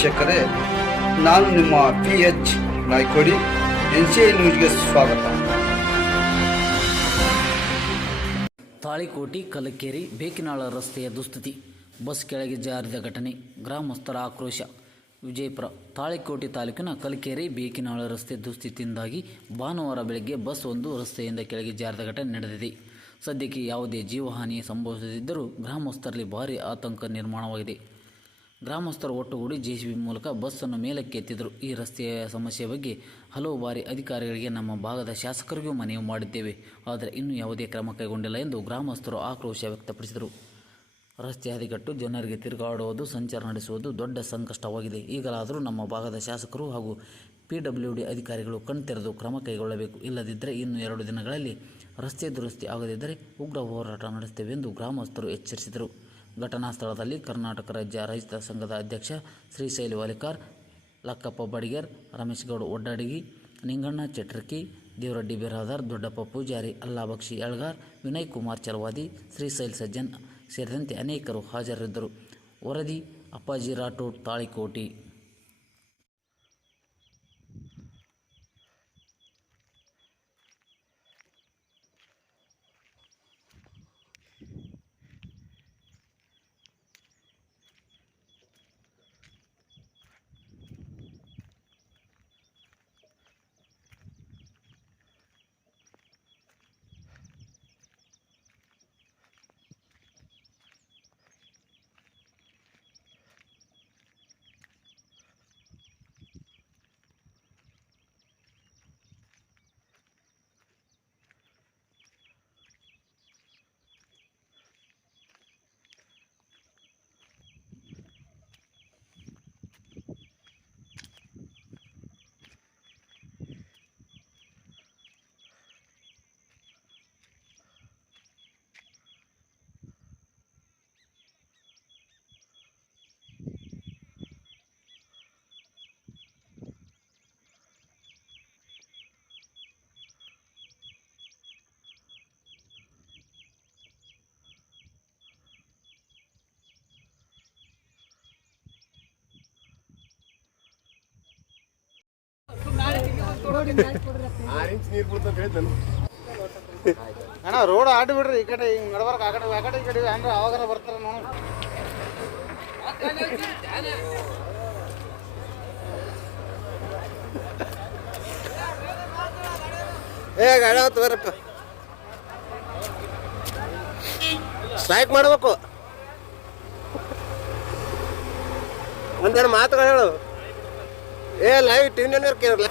ವೀಕ್ಷಕರೇ, ನಾನು ನಿಮ್ಮ P H Naikodi, N C I ನ್ಯೂಸ್ಗೆ ಸ್ವಾಗತ. ತಾಳಿಕೋಟಿ, ಕಲಕೇರಿ, ಬೇಕಿನಾಳ ರಸ್ತೆಯ ದುಸ್ಥಿತಿ, ಬಸ್ ಕೆಳಗೆ ಜಾರಿದ ಘಟನೆ, ಗ್ರಾಮಸ್ಥರ ಆಕ್ರೋಶ. ವಿಜಯಪುರ, ತಾಳಿಕೋಟಿ ತಾಲೂಕಿನ ಕಲಕೇರಿ, ಬೇಕಿನಾಳ ರಸ್ತೆ ದುಸ್ಥಿತಿಯಿಂದಾಗಿ ಭಾನುವಾರ ಬೆಳಗ್ಗೆ ಬಸ್ ಒಂದು ರಸ್ತೆಯಿಂದ ಕೆಳಗೆ ಜಾರಿದ ಘಟನೆ ನಡೆದಿದೆ. ಸದ್ಯಕ್ಕೆ ಯಾವುದೇ ಜೀವಹಾನಿ ಸಂಭವಿಸದಿದ್ದರೂ ಗ್ರಾಮಸ್ಥರಲ್ಲಿ ಭಾರಿ ಆತಂಕ ನಿರ್ಮಾಣವಾಗಿದೆ. ಗ್ರಾಮಸ್ಥರು ಒಟ್ಟುಗೂಡಿ ಜೆಸಿಬಿ ಮೂಲಕ ಬಸ್ಸನ್ನು ಮೇಲಕ್ಕೆ ಎತ್ತಿದರು. ಈ ರಸ್ತೆಯ ಸಮಸ್ಯೆ ಬಗ್ಗೆ ಹಲವು ಬಾರಿ ಅಧಿಕಾರಿಗಳಿಗೆ ನಮ್ಮ ಭಾಗದ ಶಾಸಕರಿಗೂ ಮನವಿ ಮಾಡಿದ್ದೇವೆ. ಆದರೆ ಇನ್ನೂ ಯಾವುದೇ ಕ್ರಮ ಕೈಗೊಂಡಿಲ್ಲ ಎಂದು ಗ್ರಾಮಸ್ಥರು ಆಕ್ರೋಶ ವ್ಯಕ್ತಪಡಿಸಿದರು. ರಸ್ತೆ ಹದಿಗಟ್ಟು ಜನರಿಗೆ ತಿರುಗಾಡುವುದು, ಸಂಚಾರ ನಡೆಸುವುದು ದೊಡ್ಡ ಸಂಕಷ್ಟವಾಗಿದೆ. ಈಗಲಾದರೂ ನಮ್ಮ ಭಾಗದ ಶಾಸಕರು ಹಾಗೂ ಪಿ ಡಬ್ಲ್ಯೂ ಡಿ ಅಧಿಕಾರಿಗಳು ಕಣ್ತೆರೆದು ಕ್ರಮ ಕೈಗೊಳ್ಳಬೇಕು. ಇಲ್ಲದಿದ್ದರೆ ಇನ್ನು ಎರಡು ದಿನಗಳಲ್ಲಿ ರಸ್ತೆ ದುರಸ್ತಿ ಆಗದಿದ್ದರೆ ಉಗ್ರ ಹೋರಾಟ ನಡೆಸುತ್ತೇವೆ ಎಂದು ಗ್ರಾಮಸ್ಥರು ಎಚ್ಚರಿಸಿದರು. ಘಟನಾ ಸ್ಥಳದಲ್ಲಿ ಕರ್ನಾಟಕ ರಾಜ್ಯ ರೈತ ಸಂಘದ ಅಧ್ಯಕ್ಷ ಶ್ರೀಶೈಲಿ ವಾಲಿಕಾರ್ ಲಕ್ಕಪ್ಪ ಬಡಿಗೇರ್, ರಮೇಶ್ ಗೌಡ ಒಡ್ಡಾಡಿಗಿ, ನಿಂಗಣ್ಣ ಚಟ್ರಕಿ ದೇವರೆಡ್ಡಿ ಬಿರಾದಾರ್ ದೊಡ್ಡಪ್ಪ ಪೂಜಾರಿ, ಅಲ್ಲಾಬಕ್ಷಿ ಯಳ್ಗಾರ್, ವಿನಯ್ ಕುಮಾರ್ ಚಲವಾದಿ ಶ್ರೀಶೈಲ್ ಸಜ್ಜನ್ ಸೇರಿದಂತೆ ಅನೇಕರು ಹಾಜರಿದ್ದರು. ವರದಿ ಅಪ್ಪಾಜಿ ರಾಠೋಡ್ ತಾಳಿಕೋಟಿ. ಅಣ್ಣ ರೋಡ್ ಆಡಿ ಬಿಡ್ರಿ ಈ ಕಡೆ ಹಿಂಗ್ ನಡ್ಬಾರ್ಕ ಆ ಕಡೆ ಆ ಕಡೆ ಈ ಕಡೆ ಅಂದ್ರೆ ಅವಾಗಾರ ಬರ್ತಾರ ನೋಡಿ. ಏ ಗಾಡಿ ಅವತ್ತು ಬರಪ್ಪ. ಸ್ಟ್ರೈಕ್ ಮಾಡ್ಬೇಕು. ಒಂದೆರಡು ಮಾತುಗಳು ಹೇಳು. ಏ ಲೈವ್ ಟಿವಿ ಕೇಳಲ್ಲ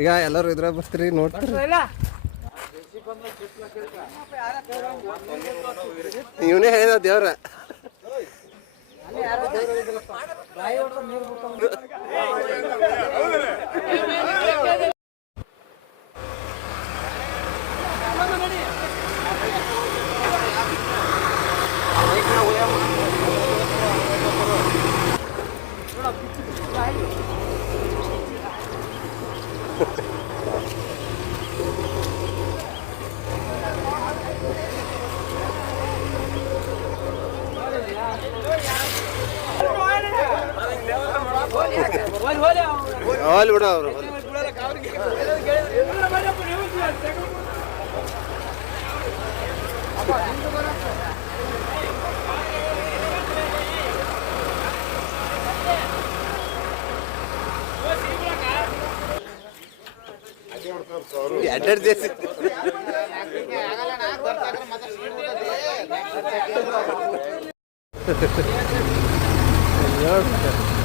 ಈಗ ಎಲ್ಲರೂ ಇದ್ರ ಬರ್ತೀರಿ ನೋಡ್ತೀರಿ. ಇವನೇ ಹೇಳಿದ ದೇವ್ರ. ಅಲ್ಲಿ ಬಿಡ ಅವರು అడ్డర్ చేసి Yeah.